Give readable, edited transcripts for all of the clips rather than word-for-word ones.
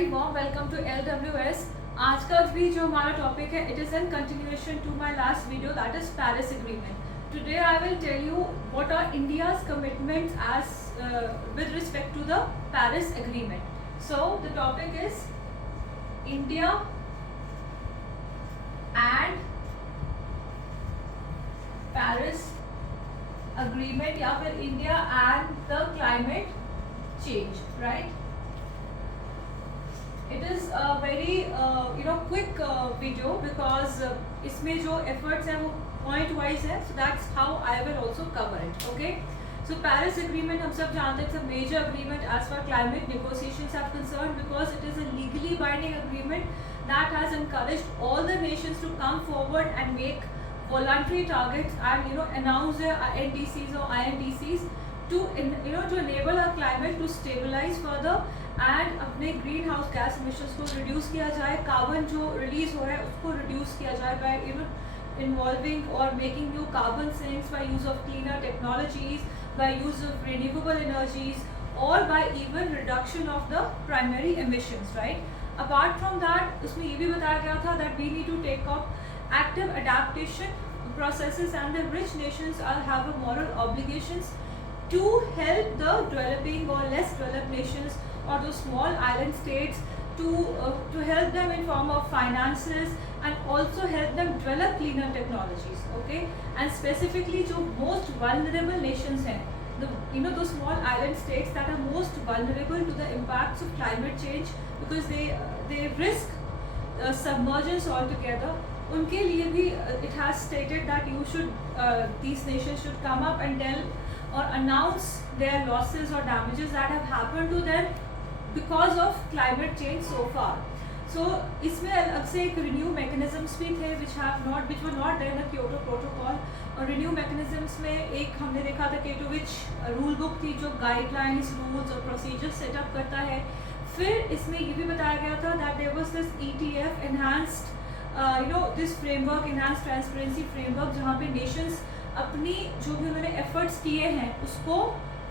Very warm welcome to LWS। आज का भी जो हमारा टॉपिक है, it is in continuation to my last video, that is Paris agreement. Today I will tell you what are India's commitments as with respect to the Paris agreement. So the topic is India and Paris agreement या फिर India and the climate change, right? It is a very quick video because इसमें जो efforts हैं वो point wise है, so that's how I will also cover it. Okay, so Paris agreement हम सब जानते हैं, it's a major agreement as far climate negotiations are concerned because it is a legally binding agreement that has encouraged all the nations to come forward and make voluntary targets and announce their NDCs or INDCs to to enable our climate to stabilize further and अपने green house gas emissions को reduce किया जाए, carbon जो release हो रहा है उसको reduce किया जाए by involving or making new carbon sinks by use of cleaner technologies, by use of renewable energies or by even reduction of the primary emissions, right? Apart from that, उसमें ये भी बताया गया था that we need to take up active adaptation processes and the rich nations have a moral obligations to help the developing or less developed nations or those small island states to help them in form of finances and also help them develop cleaner technologies. Okay, and specifically जो most vulnerable nations हैं, those small island states that are most vulnerable to the impacts of climate change because they risk submergence altogether. उनके लिए भी it has stated that these nations should come up and tell or announce their losses or damages that have happened to them because of climate change so far. So इसमें अलग से एक renew mechanisms भी थे which were not there in the Kyoto Protocol. और renew mechanisms में एक हमने देखा था Kyoto which rule book थी जो guidelines, rules और procedures set up करता है। फिर इसमें ये भी बताया गया था that there was this ETF enhanced this framework, enhanced transparency framework, जहाँ पे nations अपनी जो भी उन्होंने efforts किए हैं उसको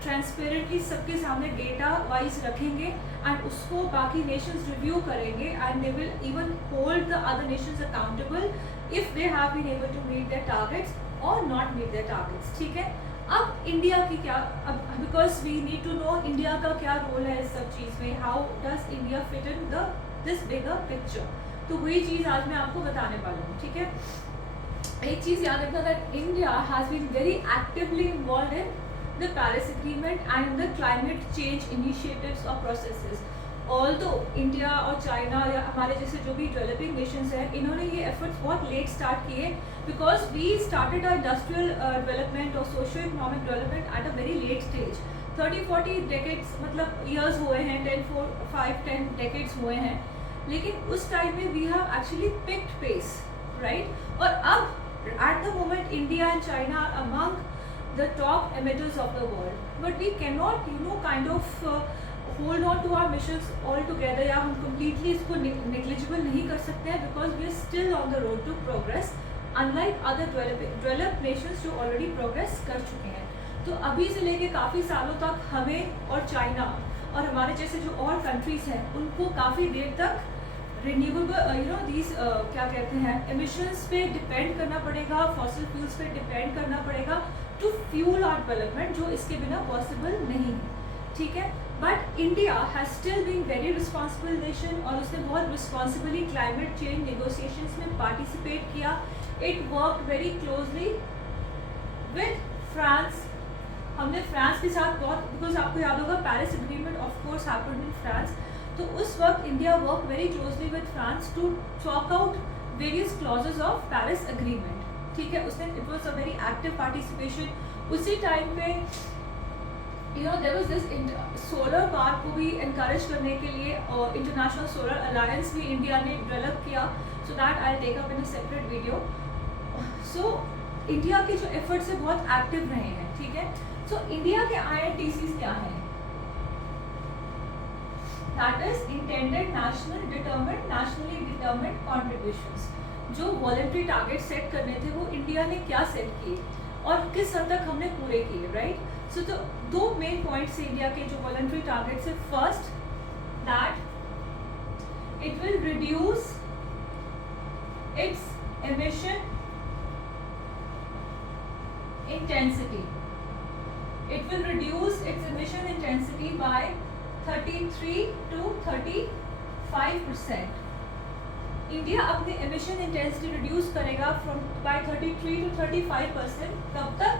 ट्रांसपेरेंटली सबके सामने डेटा वाइज रखेंगे एंड उसको बाकी नेशंस रिव्यू करेंगे and they will even hold the other nations accountable if they have been able to meet their targets और नॉट मीट देयर टारगेट्स। ठीक है, अब इंडिया की क्या, अब because we need to know India का क्या रोल है इस सब चीज़ में, how does India fit in this bigger picture, तो वही चीज़ आज मैं आपको बताने वाला हूँ। ठीक है, एक चीज़ याद रखना that India has been very actively involve in the Paris Agreement and the climate change initiatives or processes. Although India और China या हमारे जैसे जो भी developing nations हैं, इन्होंने ये efforts बहुत late start किए because we started our industrial development or socio-economic development at a very late stage. 30-40 decades मतलब years हुए हैं, 10 decades हुए हैं, लेकिन उस time में we have actually picked pace, right? और अब at the moment India and China are among the top emitters of the world, but we cannot kind of hold on to our missions altogether या हम completely इसको negligible नहीं कर सकते हैं because we are still on the road to progress unlike other developed nations जो already progress कर चुके हैं। तो अभी से लेके काफ़ी सालों तक हमें और चाइना और हमारे जैसे जो और कंट्रीज हैं उनको काफ़ी देर तक रिन्यूएबल दीज क्या कहते हैं एमिशंस पे डिपेंड करना पड़ेगा, फॉसिल फ्यूल्स पे डिपेंड करना पड़ेगा टू फ्यूल आवर डेवलपमेंट, जो इसके बिना पॉसिबल नहीं है। ठीक है, but India has still been very responsible nation और उसने बहुत रिस्पॉन्सिबली क्लाइमेट चेंज नेगोशिएशंस में पार्टिसिपेट किया। It work very closely with France, हमने फ्रांस के साथ बहुत, बिकॉज आपको याद होगा Paris agreement of course happened in France, तो उस वक्त India work very closely with France to talk out various clauses of Paris agreement. ठीक है, उसने it was a very active participation. उसी टाइम पे there was this solar park को भी इनकरेज करने के लिए इंटरनेशनल सोलर अलायंस भी इंडिया ने डेवलप किया, so that I take up in a separate video. So India के जो एफर्ट्स है बहुत एक्टिव रहे हैं। ठीक है, सो इंडिया के INDCs क्या हैं? That is intended nationally determined contributions. जो वॉलंटरी टारगेट सेट करने थे वो इंडिया ने क्या सेट किए और किस हद तक हमने पूरे किए, राइट? सो तो दो मेन पॉइंट्स इंडिया के जो वॉलंटरी टारगेट्स है, first that it will reduce its emission intensity. It will reduce its emission intensity by 33 to 35%. India अपनी emission intensity reduce करेगा from by 33 to 35%. कब तक?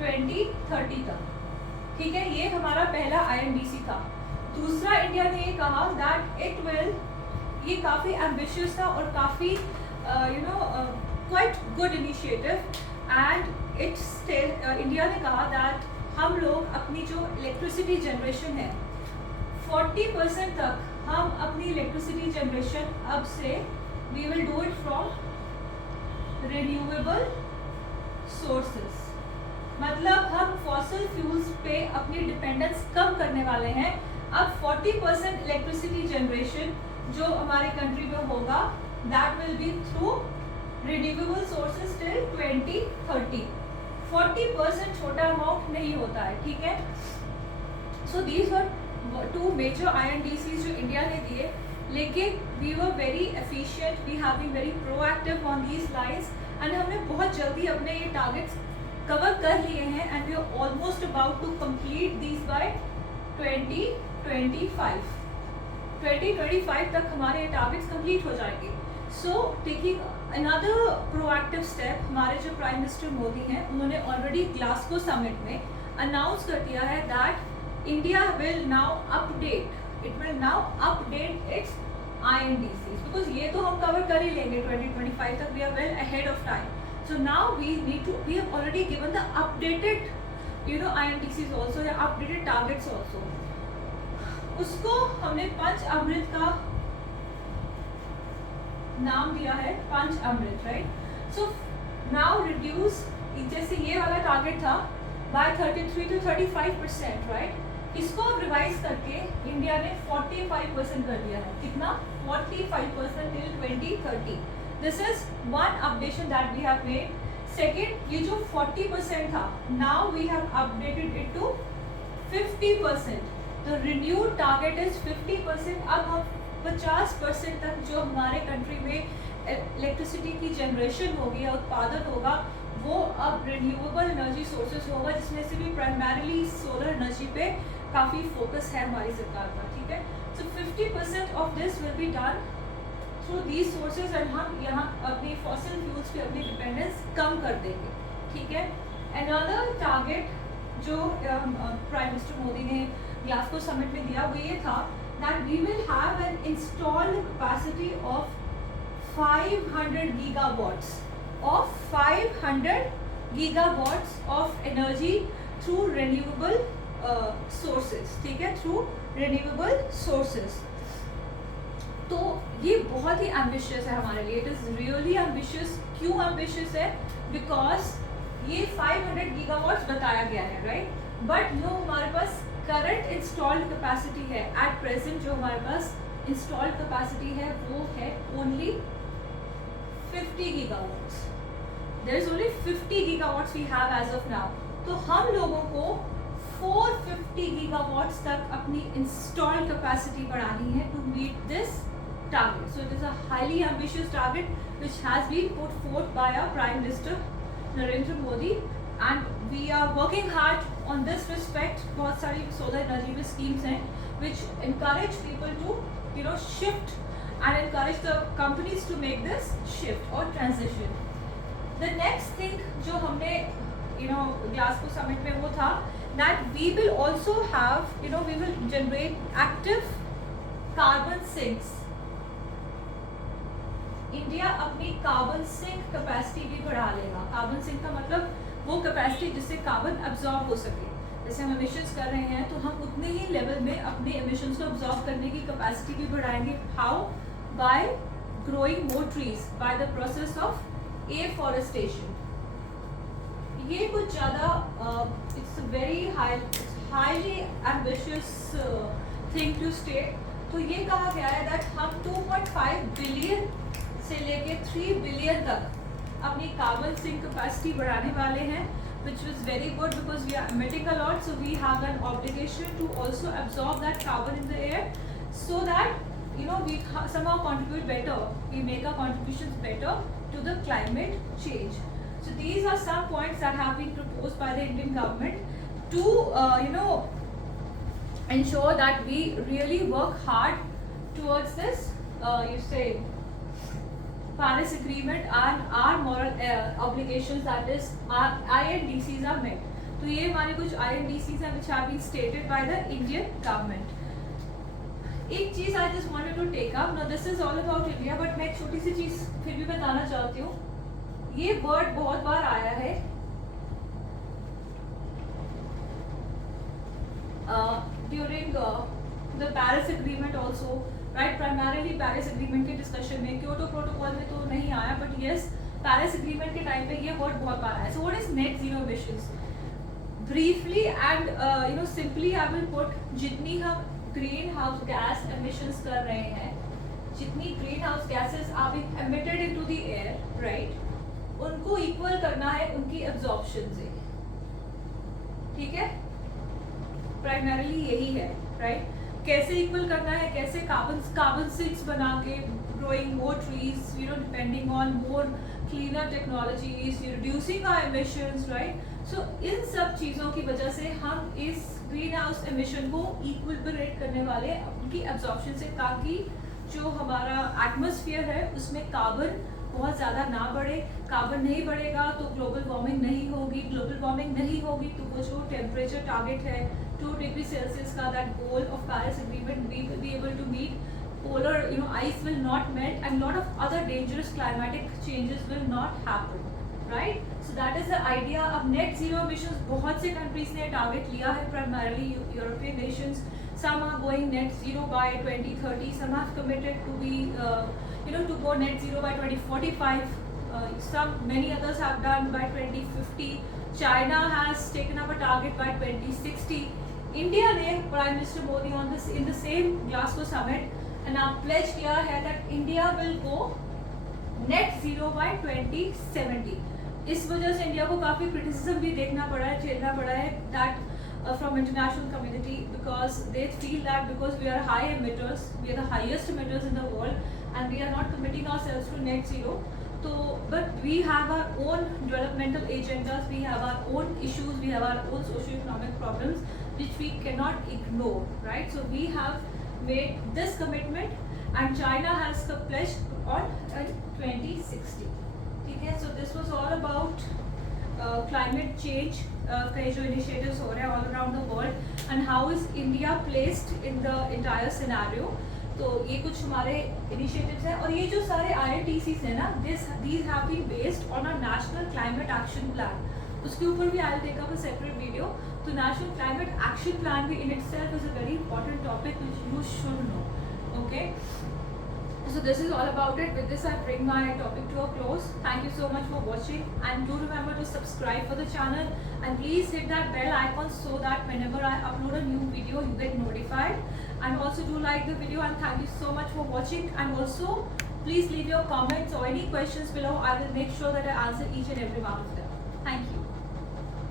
2030 तक. ठीक है, ये हमारा पहला INDC था. दूसरा इंडिया ने ये कहा that it will, ये काफ़ी ambitious था और काफ़ी quite good initiative, and India ने कहा that हम लोग अपनी जो इलेक्ट्रिसिटी जनरेशन है 40% तक हम अपनी इलेक्ट्रिसिटी जनरेशन अब से we will do it from renewable sources. मतलब हम फॉसिल फ्यूल्स पे अपनी डिपेंडेंस कम करने वाले हैं. अब 40% इलेक्ट्रिसिटी जनरेशन जो हमारे कंट्री में होगा that will be through renewable sources till 2030. 40% छोटा अमाउंट नहीं होता है. ठीक है, so these were two major INDCs जो इंडिया ने दिए, लेकिन we were very efficient, we have been very proactive on these lines, and हमने बहुत जल्दी अपने ये टारगेट्स कवर कर लिए हैं, and we are almost about to complete these by 2025. 2025 तक हमारे ये टारगेट्स कंप्लीट हो जाएंगे. So taking another proactive step, हमारे जो प्राइम मिनिस्टर मोदी हैं उन्होंने ऑलरेडी ग्लासगो समिट में अनाउंस कर दिया है that India will now update, it will now update its INDCs, because ये तो हम कवर कर ही लेंगे 2025 तक. We are well ahead of time. So now we have already given the updated INDCs also, या updated targets also. उसको हमने पंच अमृत का नाम दिया है, पंच अमृत, राइट. सो नाउ रिड्यूस, जैसे ये वाला टारगेट था by 33 to 35%, राइट. इसको अब रिवाइज करके इंडिया ने 45% कर दिया है. कितना? 45% till 2030. This is one updation that we have made. Second, ये जो 40% था, now we have updated it to 50%. The renewed target is 50%. अब हम 50% तक जो हमारे कंट्री में इलेक्ट्रिसिटी की जनरेशन होगी या उत्पादन होगा वो अब रिन्यूएबल एनर्जी सोर्सेज होगा, जिसमें से भी प्राइमरीली सोलर एनर्जी पे काफ़ी फोकस है हमारी सरकार का. ठीक है, सो 50% of this will be done through these sources, and हम यहाँ अपनी फॉसिल फ्यूल्स पे अपनी डिपेंडेंस कम कर देंगे. ठीक है, अनदर टारगेट जो प्राइम मिनिस्टर मोदी ने ग्लासगो समिट में दिया वो ये था that we will have an installed capacity of 500 gigawatts of energy through renewable sources. ठीक है, थ्रू रिन्यूएबल सोर्सेज. तो ये बहुत ही एम्बिशियस है हमारे लिए. It is really ambitious. क्यों एम्बिशियस है? बिकॉज ये 500 गीगावाट्स बताया गया है, राइट. बट जो हमारे पास करंट इंस्टॉल्ड कैपेसिटी है एट प्रेजेंट, जो हमारे पास इंस्टॉल्ड कैपेसिटी है वो है only 50 gigawatts. There is only 50 gigawatts we have as of now. तो हम लोगों को 450 गीगावाट्स तक अपनी इंस्टॉल्ड कैपेसिटी बढ़ानी है to meet this target. So it is a highly ambitious target which has been put forth by our Prime Minister Narendra Modi, and we are working hard on this respect. बहुत सारी solar energy में schemes हैं which encourage people to shift and encourage the companies to make this shift or transition. The next thing जो हमने Glasgow summit में वो था that we will also have we will generate active carbon sinks. India अपनी carbon sink capacity भी बढ़ा लेगा. Carbon sink का मतलब वो कैपेसिटी जिससे कार्बन अब्जॉर्ब हो सके. जैसे हम एमिशंस कर रहे हैं तो हम उतने ही लेवल में अपने एमिशंस को अब्जॉर्ब करने की कैपेसिटी भी बढ़ाएंगे. How? By growing more trees, by the process of afforestation. ये कुछ ज़्यादा it's very highly ambitious thing to state. तो ये कहा गया है दैट हम 2.5 बिलियन से लेके 3 बिलियन तक अपनी कार्बन सिंक कैपेसिटी बढ़ाने वाले हैं, which is very good because we are emitting a lot, so we have an obligation to also absorb that carbon in the air, so that we somehow contribute better, we make our contributions better to the climate change. So these are some points that have been proposed by the Indian government to ensure that we really work hard towards this Paris Agreement and our moral obligations, that is our INDCs are met. तो ये हमारे कुछ INDCs हैं which have been stated by the Indian government. एक चीज I just wanted to take up, now this is all about India, but मैं एक छोटी सी चीज फिर भी बताना चाहती हूँ. ये वर्ड बहुत बार आया है during the Paris Agreement also, right? Primarily Paris Agreement के discussion में, Kyoto Protocol में तो नहीं आया, but yes, Paris Agreement के time पे ये word बहुत बार आया. So what is net zero emissions? Briefly and simply I will put, जितनी हम green house gas emissions कर रहे हैं, जितनी green house gases are being emitted into the air, right? उनको equal करना है उनकी absorption से, ठीक है? प्राइमरीली यही है, राइट? कैसे इक्वल करना है, कैसे कार्बन सिंक्स बना के, growing more trees, depending on more cleaner technologies, reducing our emissions, right? So इन सब चीज़ों की वजह से हम इस ग्रीन हाउस एमिशन को इक्विलिब्रेट करने वाले उनकी एब्जॉर्प्शन से, ताकि जो हमारा एटमॉस्फेयर है उसमें कार्बन बहुत ज़्यादा ना बढ़े. कार्बन नहीं बढ़ेगा तो ग्लोबल वार्मिंग नहीं होगी, ग्लोबल वार्मिंग नहीं होगी तो वो जो टेम्परेचर टारगेट है 2 डिग्री सेल्सियस का, that goal of Paris agreement, we will be able to meet. Polar ice will not melt and lot of other dangerous climatic changes will not happen, right? So that is the idea. अब net zero emissions बहुत से countries ने target लिया है, primarily European nations. Some are going net zero by 2030. Some have committed to be to go net zero by 2045. Many others have done by 2050. China has taken up a target by 2060. India ने Prime Minister Modi on this in the same Glasgow summit and now pledge किया है that India will go net zero by 2070. इस वजह से India को काफ़ी criticism भी देखना पड़ा है, झेलना पड़ा है, that from international community, because they feel that because we are high emitters, we are the highest emitters in the world and we are not committing ourselves to net zero. So, but we have our own developmental agendas, we have our own issues, we have our own socio-economic problems which we cannot ignore, right? So we have made this commitment and China has pledged on 2060. Okay, so this was all about climate change के जो initiatives हो रहे हैं all around the world and how is India placed in the entire scenario. तो ये कुछ हमारे initiatives हैं और ये जो सारे INTCs हैं ना, these have been based on a national climate action plan. उसके ऊपर भी I'll take up a separate video. तो national climate action plan भी in itself is a very important topic which you should know. Okay. So this is all about it. With this I bring my topic to a close. Thank you so much for watching and do remember to subscribe for the channel and please hit that bell icon so that whenever I upload a new video you get notified, and also do like the video and thank you so much for watching, and also please leave your comments or any questions below. I will make sure that I answer each and every one of them.